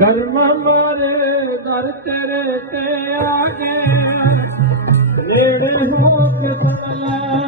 ਕਰਮ ਮਾਰੇ ਦਰ ਤੇਰੇ ਤੇ ਆ ਗਏ ਰੇੜੇ ਹੋ ਕੇ ਸਲਾ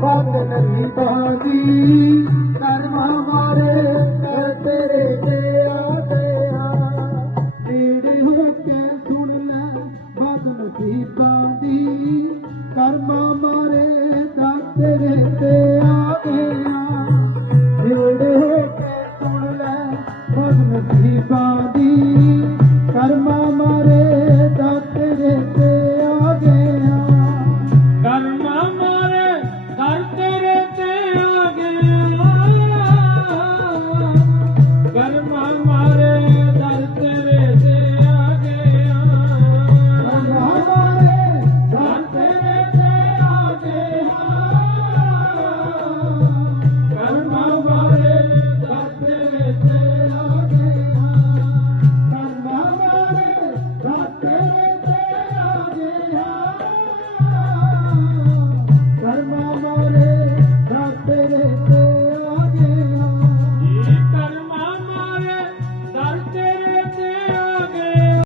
ਭਗਤ ਨਹੀਂ ਪਾਦੀ ਕਰਮਾ ਮਾਰੇ ਕਰ ਤੇਰੇ ਸੁਣ ਲੈ ਭਗਤ ਨਹੀਂ ਕਰਮਾ ਮਾਰੇ ਦਾ